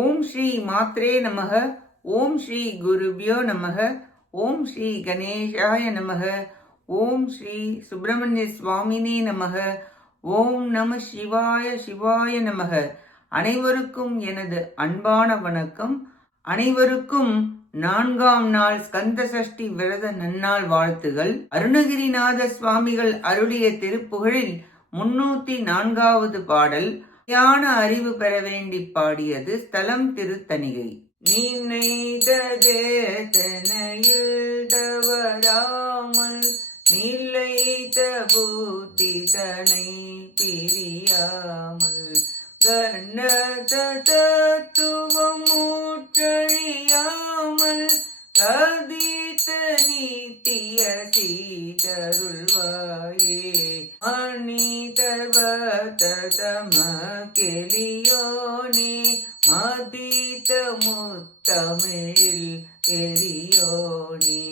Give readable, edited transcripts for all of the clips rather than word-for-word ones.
ஓம் ஸ்ரீ மாத்ரே நமக. ஓம் ஸ்ரீ குருபியோ நமக. ஓம் ஸ்ரீ கணேஷாய நமக. ஓம் ஸ்ரீ சுப்பிரமணிய சுவாமினே நமக. ஓம் நம சிவாய சிவாய நமக. அனைவருக்கும் எனது அன்பான வணக்கம். அனைவருக்கும் 4ஆம் நாள் ஸ்கந்த சஷ்டி விரத நன்னாள் வாழ்த்துகள். அருணகிரிநாத சுவாமிகள் அருளிய திருப்புகழில் 304வது பாடல். ஞான அறிவு பெற வேண்டி பாடியது. ஸ்தலம் திருத்தணிகை. நினைத்ததேதனையில் தவறாமல் நிலைத்த புத்தி தனை பிரியாமல் கண்ணத தத்துவம் ஊற்றழியாமல் கதித்த நீத்திய சீதருள்வாயே அணிதர்வதமகெளியோனே மதித்த முத்தமிழில் பெரியோனே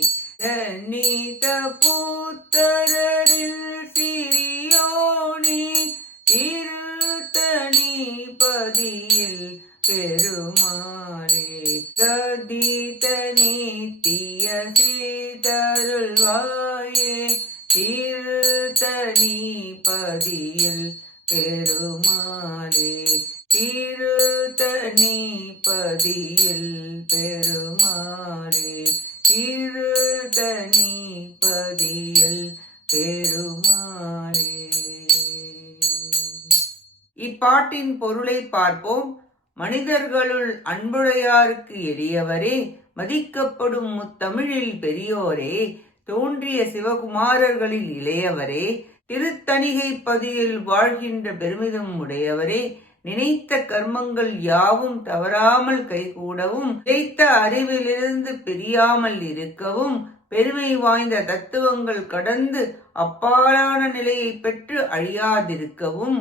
தன்னித புத்தரில் சிறியோனே திருத்தணி பதியில் பெருமாளே கதித்த நீத்திய சீதருள்வாயே திருத்தணி பதியில் பெருமாளே திருத்தணி பதியில் பெருமாளே திருத்தணி பதியில் பெருமாளே. இப்பாட்டின் பொருளை பார்ப்போம். மனிதர்களுள் அன்புடையாருக்கு எளியவரே, மதிக்கப்படும் முத்தமிழில் பெரியோரே, தோன்றிய சிவகுமாரர்களில் இளையவரே, திருத்தணிகை பதியில் வாழ்கின்ற பெருமிதம் உடையவரே, நினைத்த கர்மங்கள் யாவும் தவறாமல் கைகூடவும், நினைத்த அறிவிலிருந்து பிரியாமல் இருக்கவும், பெருமை வாய்ந்த தத்துவங்கள் கடந்து அப்பாலான நிலையை பெற்று அழியாதிருக்கவும்,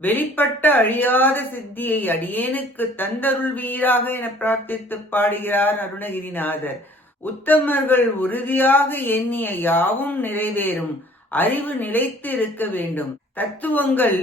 வெளிப்பட்ட அழியாத சித்தியை அடியேனுக்கு தந்தருள்வீராக என பிரார்த்தித்து பாடுகிறார் அருணகிரிநாதர். உத்தமர்கள் உறுதியாக எண்ணிய யாவும் நிறைவேறும். அறிவு நிலைத்து இருக்க வேண்டும். தத்துவங்கள்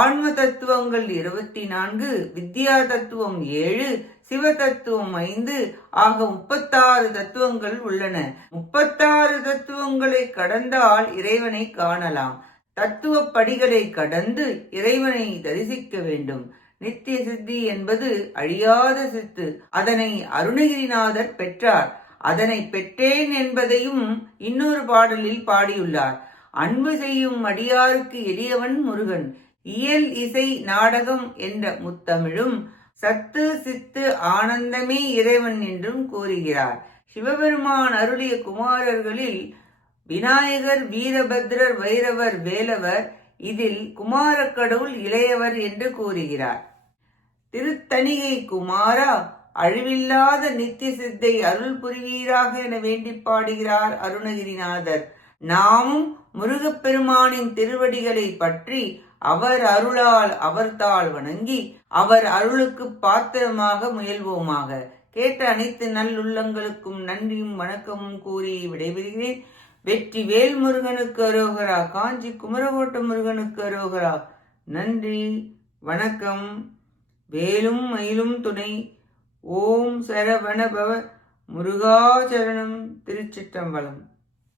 ஆன்ம தத்துவங்கள் 24, வித்யா தத்துவம் 7, சிவ தத்துவம் 5 ஆக 36 தத்துவங்கள் உள்ளன. 36 தத்துவங்களை கடந்தால் இறைவனை காணலாம். தத்துவ படிகளை கடந்து இறைவனை தரிசிக்க வேண்டும். நித்திய சித்தி என்பது அழியாத சித்து. அதனை அருணகிரிநாதர் பெற்றார். அதனை பெற்றேன் என்பதையும் இன்னொரு பாடலில் பாடியுள்ளார். அன்பு செய்யும் அடியாருக்கு எளியவன் முருகன். இயல் இசை நாடகம் என்ற முத்தமிழும் சத்து சித்து ஆனந்தமே இறைவன் என்றும் கூறுகிறார். சிவபெருமான் அருளிய குமாரர்களில் விநாயகர், வீரபத்ரர், வைரவர், வேலவர். இதில் குமாரக் கடவுள் இளையவர் என்று கூறுகிறார். திருத்தணிகை குமாரா, அழிவில்லாத நித்திய சித்தை அருள் புரிவீராக என வேண்டி பாடுகிறார் அருணகிரிநாதர். நாமும் முருகப்பெருமானின் திருவடிகளை பற்றி அவர் அருளால் அவர் தாள் வணங்கி அவர் அருளுக்கு பாத்திரமாக முயல்வோமாக. கேட்ட அனைத்து நல்லுள்ளங்களுக்கும் நன்றியும் வணக்கமும் கூறி விடைபெறுகிறேன். வெற்றி வேல் முருகனுக்கு அரோகரா. காஞ்சி குமரகோட்ட முருகனுக்கு அரோகரா. நன்றி, வணக்கம். வேலும் மயிலும் துணை. ஓம் சரவணபவ முருகாச்சரணம். திருச்சிற்றம்பலம்.